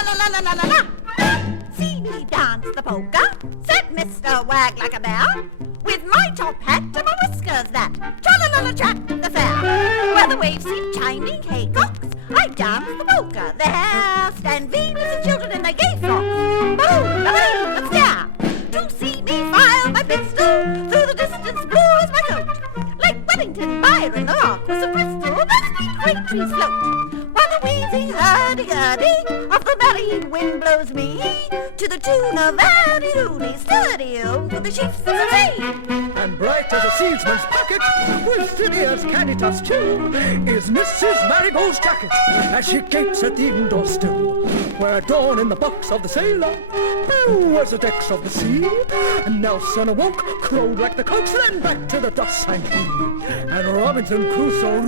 Tra-la-la-la-la-la-la-la. See me dance the polka, said Mr. Wag like a bear, with my top hat and my whiskers that tra-la-la-la-track the fair. Where the waves seem chiming haycocks, I dance the polka. There stand Venus and children in their gay frocks. Boom, la-la-la, let's stare. To see me fire my pistol through the distance blue as my coat. Like Wellington, Byron, the Marquis of Bristol, those big great trees float. While the wheezing hurdy-gurdy of the merry wind blows me to the tune of Addy-Doody, sturdy-o for the chiefs of the rain. And bright as a seedsman's pocket, with thin ears candy toss too, is Mrs. Marigold's jacket, as she gapes at the indoor still, where dawn in the box of the sailor, blue as the decks of the sea, and Nelson awoke, crowed like the cocks, then back to the dust sank he, and Robinson Crusoe,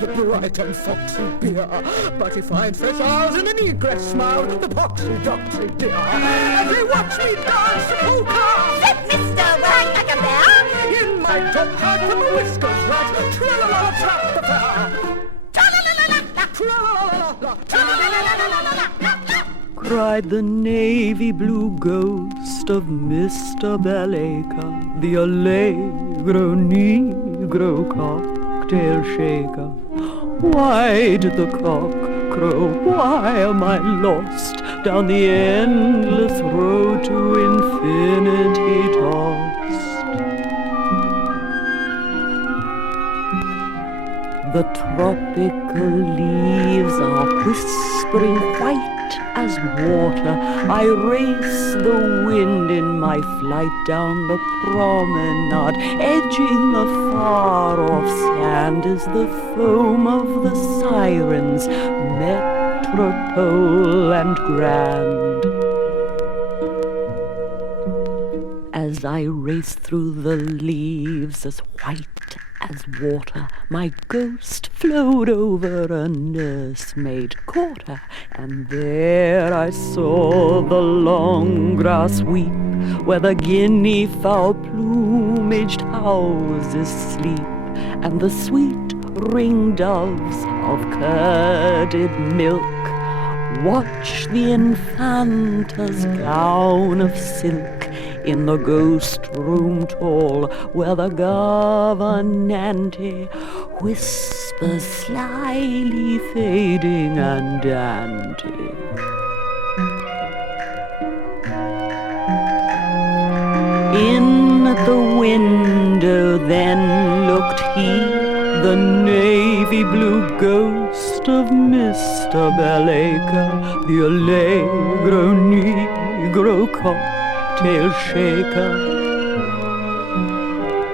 the bright and foxy beer, but he finds fresh eyes in the negress smile, the poxy doxy dear, as they watch me dance the polka, said Mr. Wag like a bear, in my top hat with the whiskers right, tra-la-la-la-trap the fair, tra-la-la-la-la-la, tra-la-la-la-la-la, tra-la-la-la-la-la-la-la. Cried the navy blue ghost of Mr. Bellacre, the allegro negro cocktail shaker. Why did the cock crow? Why am I lost down the endless road to infinity tossed? The tropical leaves are whispering white as water. I race the wind in my flight down the promenade, edging the far-off sand is the foam of the sirens, metropole and grand. As I race through the leaves as white as water, my ghost flowed over a nursemaid quarter, and there I saw the long grass weep, where the guinea fowl plumaged houses sleep, and the sweet ring-doves of curded milk watch the infanta's gown of silk in the ghost room tall, where the governante whispers slyly, fading and ante. In at the window then looked he, the navy blue ghost of Mr. Bellacre, the allegro negro cocktail shaker.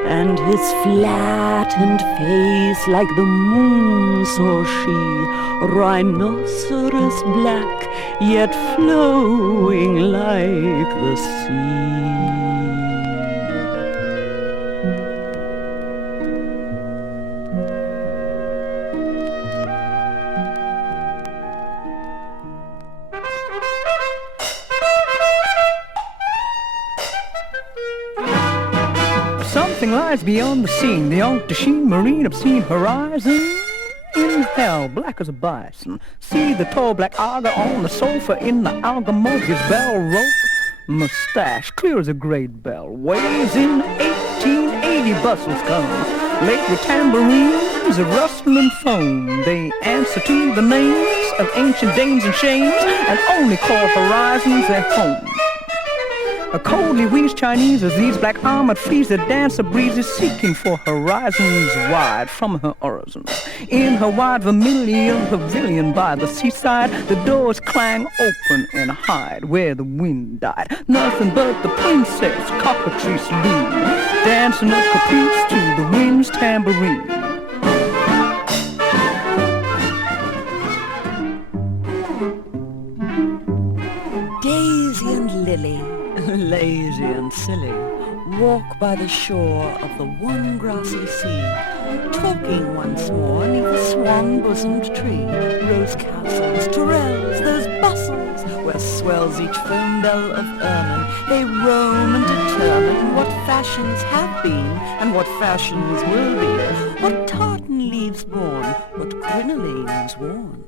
And his flattened face like the moon saw she, rhinoceros black, yet flowing like the sea. Something lies beyond the scene, the Auntasheen marine obscene horizon. In hell, black as a bison. See the tall black auger on the sofa in the algamote, his bell rope. Mustache, clear as a great bell. Waves in 1880 bustles come. Late with tambourines of rustling foam. They answer to the names of ancient dames and shames, and only call horizons their home. A coldly winged Chinese as these black armored fleas that dance the breezes, seeking for horizons wide from her horizon. In her wide vermilion pavilion by the seaside, the doors clang open and hide where the wind died. Nothing but the princess cockatoo salute, dancing a caprice to the wind's tambourine. Daisy and Lily, lazy and silly, walk by the shore of the one grassy sea, talking once more neath the swan-bosomed tree. Rose castles, Tourelles, those bustles, where swells each foam bell of ermine. They roam and determine what fashions have been and what fashions will be, what tartan leaves born, what crinolines worn.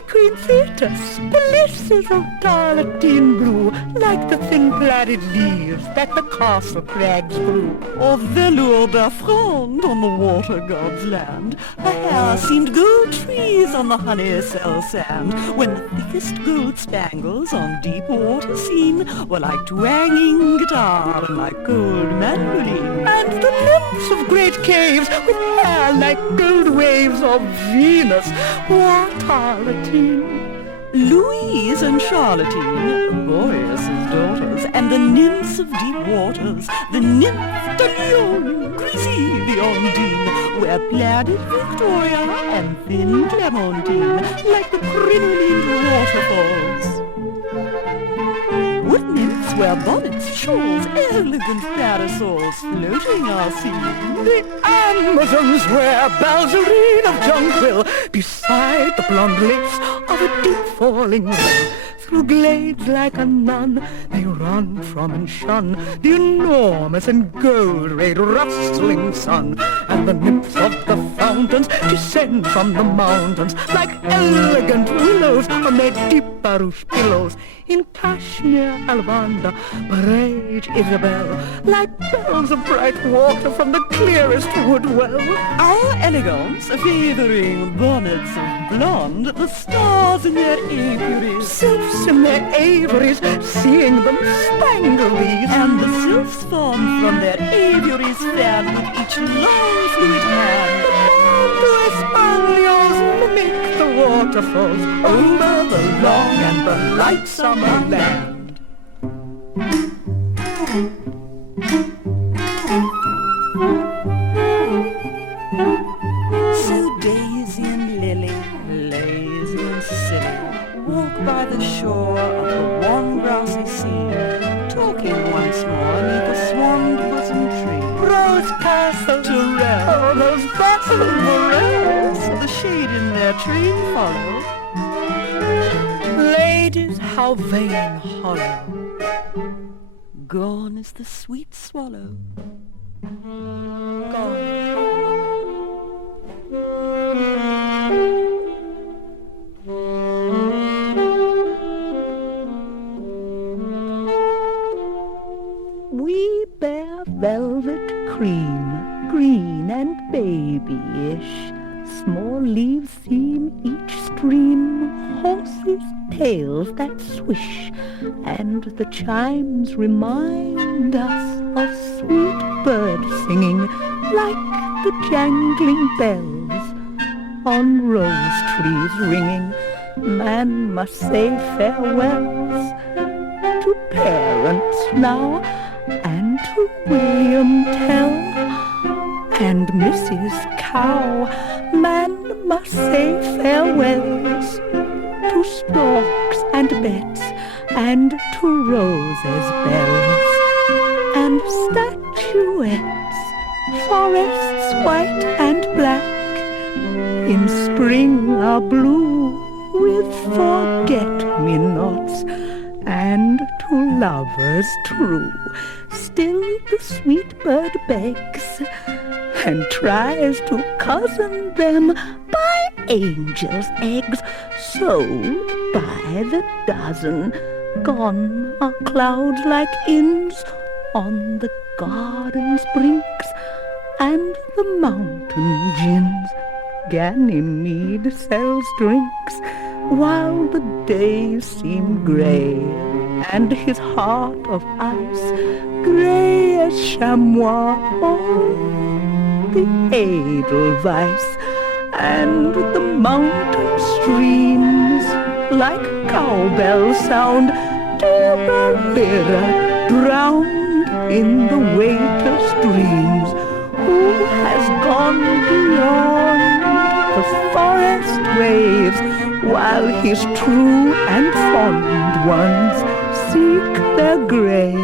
like Queen Thetis, blisses of tarlatan blue, like the thin plaited leaves that the castle crags grew. Or velour befriend on the water god's land. Her hair seemed gold trees on the honey-cell sand, when the thickest gold spangles on deep water seen were like twanging guitar and like gold mandolin. And the nymphs of great caves, with hair like gold waves of Venus, wore tarlatan. Louise and Charlottine, Boreas's daughters, and the nymphs of deep waters, the nymph de Lyon, Grisy the Ondine, wear plaided Victoria and thin Clementine, like the crinolined waterfalls. Wood nymphs wear bonnets, shawls, elegant parasols, floating are seen. The Amazons wear balzarine of jonquil beside the blonde lace of a deep falling well. Through glades like a nun they run from and shun the enormous and gold-rayed rustling sun. And the nymphs of the fountains descend from the mountains like elegant willows on their deep barouche pillows. In Kashmir, Alvanda, Barrage, Isabel, like bells of bright water from the clearest wood well. Our elegance favouring bonnets of blonde, the stars in their apiaries, Sylphs in their aviaries, seeing them spangle these. and the sylphs form from their aviaries fan with each long fluid hand. The Espanyol mimic the waterfalls over the long and the light summer land. So Daisy and Lily, lazy and silly, walk by the shore of the warm grassy sea, talking once more neath the swanned bosom tree. Rose Castle to rest, all those battling morels, The shade in their train follow. ladies, how vain hollow. Gone is the sweet swallow. We bear velvet cream, green and babyish. Small leaves seem each stream, horses' tails that swish, and the chimes remind us of sweet birds singing like the jangling bells on rose trees ringing. Man must say farewells to parents now, and to William Tell and Mrs. Cow. Man must say farewells to storks and bets, and to roses' bells, and statuettes, forests white and black, in spring are blue with forget-me-nots, and to lovers true. Still the sweet bird begs, and tries to cozen them by angels' eggs, sold by the dozen. Gone are clouds like inns on the garden's brinks, and the mountain gins Ganymede sells drinks, while the days seem grey, and his heart of ice grey as chamois or the Edelweiss, and the mountain streams like cowbell sound, Demerara drowned in the waiter's dreams. Who has gone beyond the forest waves, while his true and fond ones seek their graves?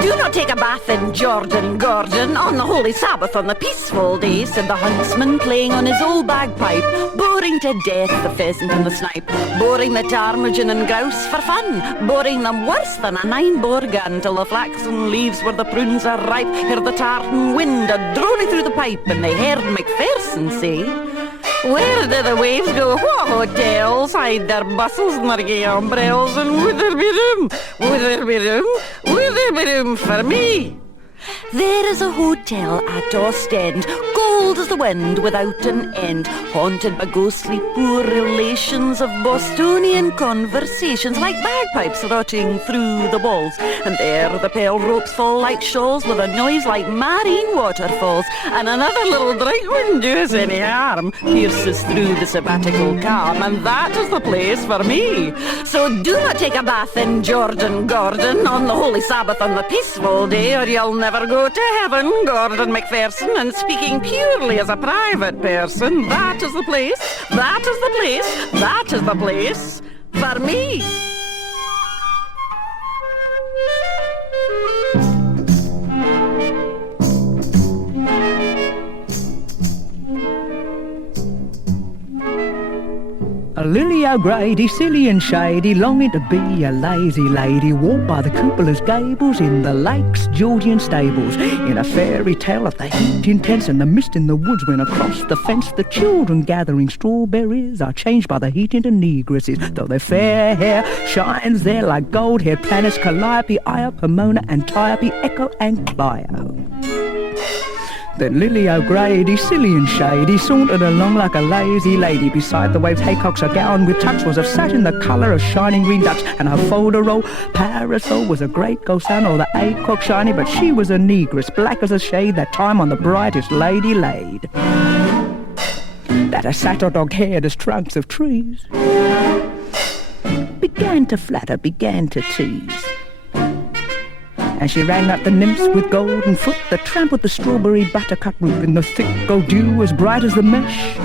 Do not take a bath in Jordan, Gordon, on the holy Sabbath on the peaceful day, said the huntsman, playing on his old bagpipe, boring to death the pheasant and the snipe, boring the ptarmigan and grouse for fun, boring them worse than a 9-bore gun, till the flaxen leaves where the prunes are ripe, heard the tartan wind a-droning through the pipe, and they heard Macpherson say, where do the waves go? What hotels hide their bustles and their gay umbrellas? And would there be room? Would there be room? Would there be room for me? There is a hotel at Ostend, cold as the wind without an end, haunted by ghostly poor relations of Bostonian conversations, like bagpipes rotting through the walls. And there the pearl ropes fall like shawls, with a noise like marine waterfalls, and another little drink wouldn't do us any harm, pierces through the sabbatical calm, and that is the place for me. So do not take a bath in Jordan, Gordon, on the holy Sabbath on the peaceful day, or you'll never go to heaven, Gordon Macpherson. And speaking purely as a private person, that is the place, that is the place, that is the place for me. A Lily O'Grady, silly and shady, longing to be a lazy lady, walked by the cupola's gables in the Lakes Georgian stables. In a fairy tale of the heat intense and the mist in the woods, when across the fence the children gathering strawberries are changed by the heat into negresses, though their fair hair shines there like gold-haired planets Calliope, Io, Pomona, Antiope, Echo and Clio. Then Lily O'Grady, silly and shady, sauntered along like a lazy lady. Beside the waves, haycocks, a gown with tucks was of satin, the colour of shining green ducks, and her folderol parasol was a great gold sun, or the aycock shiny, but she was a negress, black as a shade, that time on the brightest lady laid. That her satyr dog haired as trunks of trees began to flatter, began to tease. And she rang up the nymphs with golden foot that trampled the strawberry buttercup root in the thick gold dew as bright as the mesh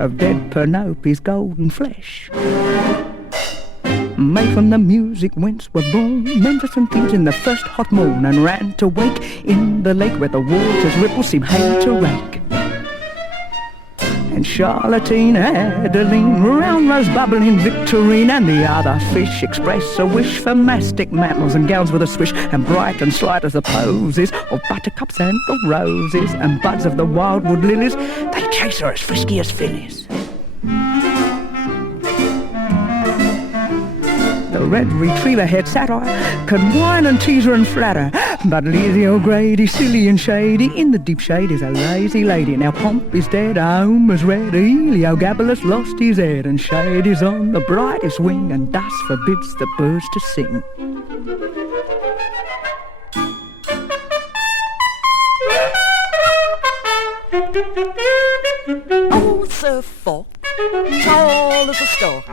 of dead Penope's golden flesh. Made from the music whence were born Memphis and Thebes in the first hot morn, and ran to wake in the lake where the water's ripples seem hay to rake. And Charlottine, Adeline, round rose bubbling Victorine, and the other fish express a wish for mastic mantles and gowns with a swish, and bright and slight as the posies of buttercups and of roses, and buds of the wildwood lilies, they chase her as frisky as fillies. The red retriever-haired satyr can whine and tease her and flatter, but Lizzie O'Grady, silly and shady, in the deep shade is a lazy lady. Now Pomp is dead, home is red, Heliogabalus lost his head, and shade is on the brightest wing, and dusk forbids the birds to sing. Oh, Sir Fox, tall as a stalk,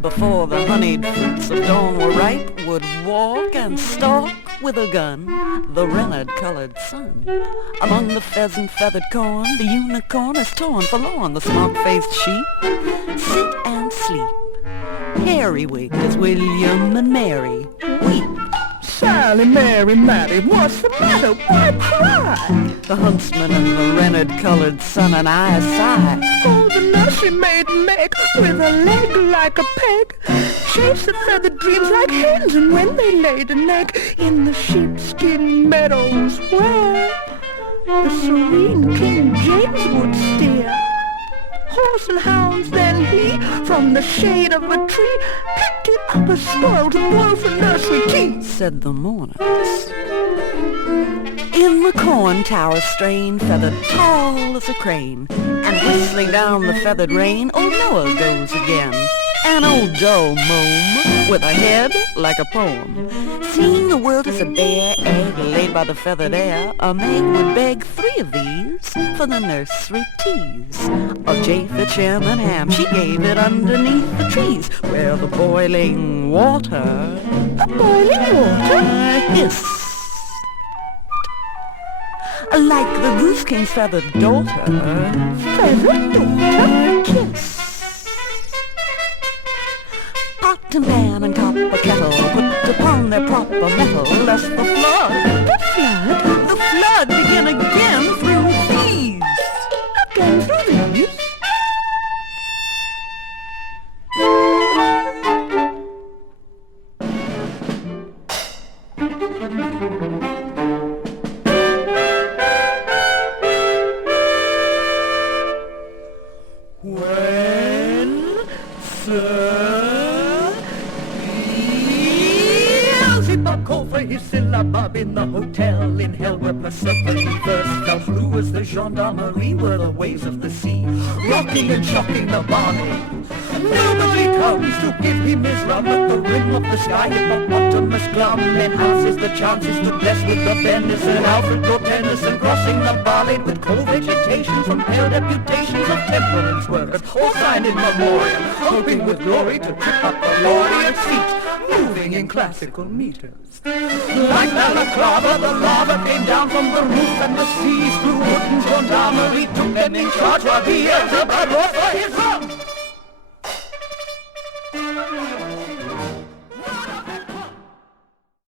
before the honeyed fruits of dawn were ripe, would walk and stalk with a gun the rennet-coloured sun. Among the pheasant-feathered corn, the unicorn is torn forlorn, the smog-faced sheep sit and sleep. Hairy-wigged as William and Mary weep. Sally, Mary, Matty, what's the matter? Why cry? The huntsman and the rennet-coloured sun and I sigh. Oh, the nursery maid Meg, with a leg like a peg, chased the feathered dreams like hens, and when they laid an egg in the sheepskin meadows where the serene King James would steer, horse and hounds then he, from the shade of a tree, picked it up a spoil to boil for nursery tea, said the mourners. In the corn tower strain, feathered tall as a crane, and whistling down the feathered rain, old Noah goes again. An old dull mome, with a head like a poem. Seeing the world as a bare egg laid by the feathered air, a maid would beg 3 of these for the nursery teas. Of Japhet, Shem, and Ham, she gave it underneath the trees, where the boiling water, hissed. Like the Goose King's feathered daughter, kissed. Pot and pan and copper kettle put upon their proper copper metal lest the flood. What flood? The flood begin again through these. Again through these? When Sir Beelzebub called for his syllabub in the hotel in hell where Persephone first fell through as the gendarmerie were the waves of the sea, rocking and shocking the barmaid. Nobody comes to give him his rum at the rim of the sky. Hippopotamus glum enhances the chances to bless with the venison. Alfred Lord Tennyson crossing the barlade with cold vegetation from pale deputations of temperance workers, all signed in memoriam, hoping with glory to trip up the laureate's feet, moving in classical meters. Like balaclava, the lava came down from the roof, and the seas through wooden gendarmerie took them in charge while Beelzebub roared for his rum.